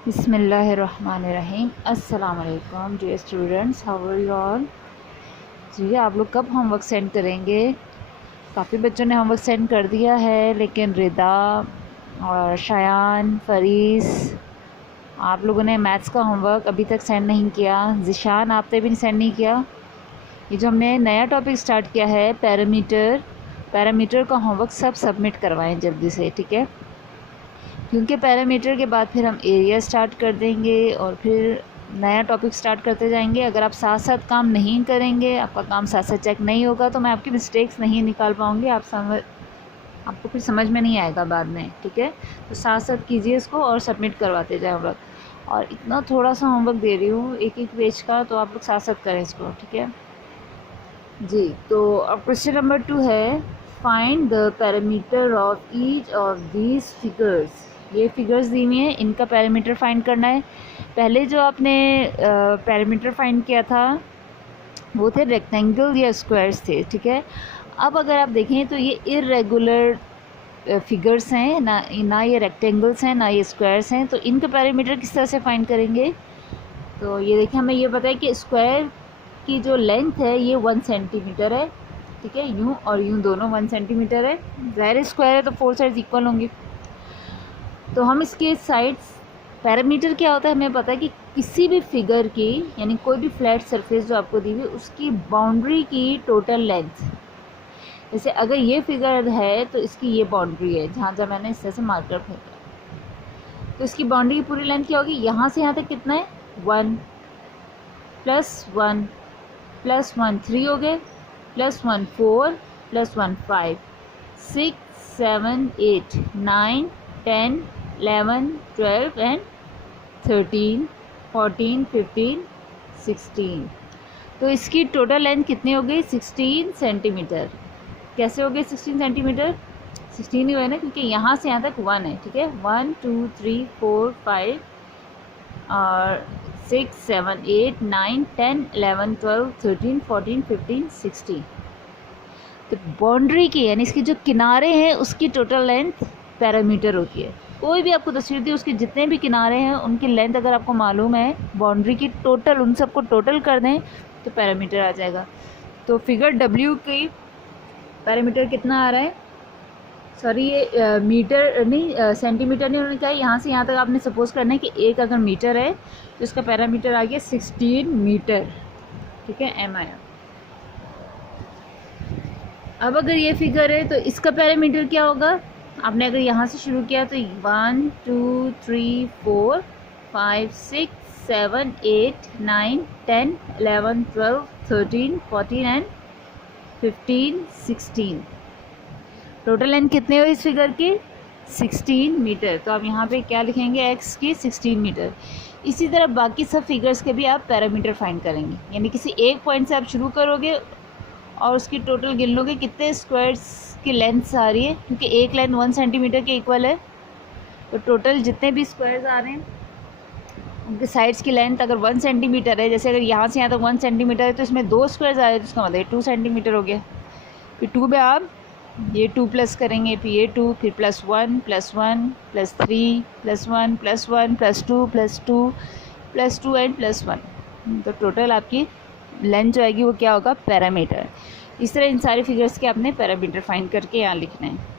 बिस्मिल्लाहिर्रहमानिर्रहीम। अस्सलाम वालेकुम dear students, how are you all. जी, आप लोग कब होमवर्क सेंड करेंगे? काफ़ी बच्चों ने होमवर्क सेंड कर दिया है, लेकिन रिदा और शायान, फरीस, आप लोगों ने मैथ्स का होमवर्क अभी तक सेंड नहीं किया। ज़िशान, आपने भी सेंड नहीं किया। ये जो हमने नया टॉपिक स्टार्ट किया है पैरामीटर का होमवर्क सब सबमिट करवाएं जल्दी से, ठीक है? क्योंकि पैरामीटर के बाद फिर हम एरिया स्टार्ट कर देंगे और फिर नया टॉपिक स्टार्ट करते जाएंगे। अगर आप साथ साथ काम नहीं करेंगे, आपका काम साथ साथ चेक नहीं होगा, तो मैं आपकी मिस्टेक्स नहीं निकाल पाऊँगी। आपको फिर समझ में नहीं आएगा बाद में, ठीक है? तो साथ साथ कीजिए इसको और सबमिट करवाते जाए होमवर्क। और इतना थोड़ा सा होमवर्क दे रही हूँ, एक एक पेज का, तो आप लोग साथ साथ करें इसको, ठीक है जी। तो अब क्वेश्चन नंबर 2 है, find the parameter of each of these figures. ये फिगर्स दी हुई हैं, इनका पैरामीटर फाइंड करना है। पहले जो आपने पैरामीटर फाइंड किया था वो थे रेक्टेंगल या स्क्वायर्स थे, ठीक है? अब अगर आप देखें तो ये इरेगुलर फिगर्स हैं, ना ये रेक्टेंगल्स हैं ना ये स्क्वायर्स हैं। तो इनका पैरामीटर किस तरह से फाइंड करेंगे? तो ये देखिए, हमें ये पता है कि स्क्वायर की जो लेंथ है ये 1 सेंटीमीटर है, ठीक है? यूँ और यूँ दोनों 1 सेंटीमीटर है। ज़ाहिर स्क्वायर है तो 4 साइड्स इक्वल होंगी। तो हम इसके साइड्स, पैरामीटर क्या होता है हमें पता है कि किसी भी फिगर की, यानी कोई भी फ्लैट सरफेस जो आपको दी हुई, उसकी बाउंड्री की टोटल लेंथ। जैसे अगर ये फिगर है तो इसकी ये बाउंड्री है, जहाँ जहाँ मैंने इस तरह से मार्कर फेंका, तो इसकी बाउंड्री की पूरी लेंथ क्या होगी? यहाँ से यहाँ तक कितना है? 1 + 1 + 1 3 हो गए, +1 4 +1 5 6 7 8 9 10 11 12 एंड 13 14 15 16। तो इसकी टोटल लेंथ कितनी हो गई? 16 सेंटीमीटर। कैसे हो गई 16 सेंटीमीटर? 16 ही हुआ है ना, क्योंकि यहाँ से यहाँ तक 1 है, ठीक है? 1 2 3 4 5 और 6 7 8 9 10 11 12 13 14 15 16। तो बाउंड्री की, यानी इसके जो किनारे हैं उसकी टोटल लेंथ पैरामीटर होती है। कोई भी आपको तस्वीर दी, उसके जितने भी किनारे हैं उनकी लेंथ अगर आपको मालूम है, बाउंड्री की टोटल, उन सबको टोटल कर दें तो पैरामीटर आ जाएगा। तो फिगर डब्ल्यू की पैरामीटर कितना आ रहा है? सॉरी, ये मीटर नहीं, सेंटीमीटर नहीं, उन्होंने कहा यहाँ से यहाँ तक आपने सपोज करना है कि एक अगर मीटर है तो इसका पैरामीटर आ गया 16 मीटर, ठीक है? एम आया। अब अगर ये फिगर है तो इसका पैरामीटर क्या होगा? आपने अगर यहाँ से शुरू किया तो 1 2 3 4 5 6 7 8 9 10 11 12 13 14 एंड 15 16। टोटल लेंथ कितनी हुई इस फिगर की? 16 मीटर। तो आप यहाँ पे क्या लिखेंगे? x की 16 मीटर। इसी तरह बाकी सब फिगर्स के भी आप पैरामीटर फाइंड करेंगे, यानी किसी एक पॉइंट से आप शुरू करोगे और उसकी टोटल गिन लोगे कितने स्क्वायर्स की लेंथ आ रही है, क्योंकि एक लेंथ 1 सेंटीमीटर के इक्वल है। तो टोटल जितने भी स्क्वायर्स आ रहे हैं उनके साइड्स की लेंथ अगर 1 सेंटीमीटर है, जैसे अगर यहाँ से यहाँ तक 1 सेंटीमीटर है तो इसमें 2 स्क्वायर्स आ रहे हैं, तो इसका मतलब 2 सेंटीमीटर हो गया। फिर 2 पे आप ये 2 प्लस करेंगे, फिर ये 2, फिर +1 +1 +3 +1 +1 +2 +2 +2 एंड +1। तो टोटल आपकी लेंथ जो आएगी वो क्या होगा? पैरामीटर। इस तरह इन सारे फिगर्स के आपने पैरामीटर फाइंड करके यहाँ लिखना है।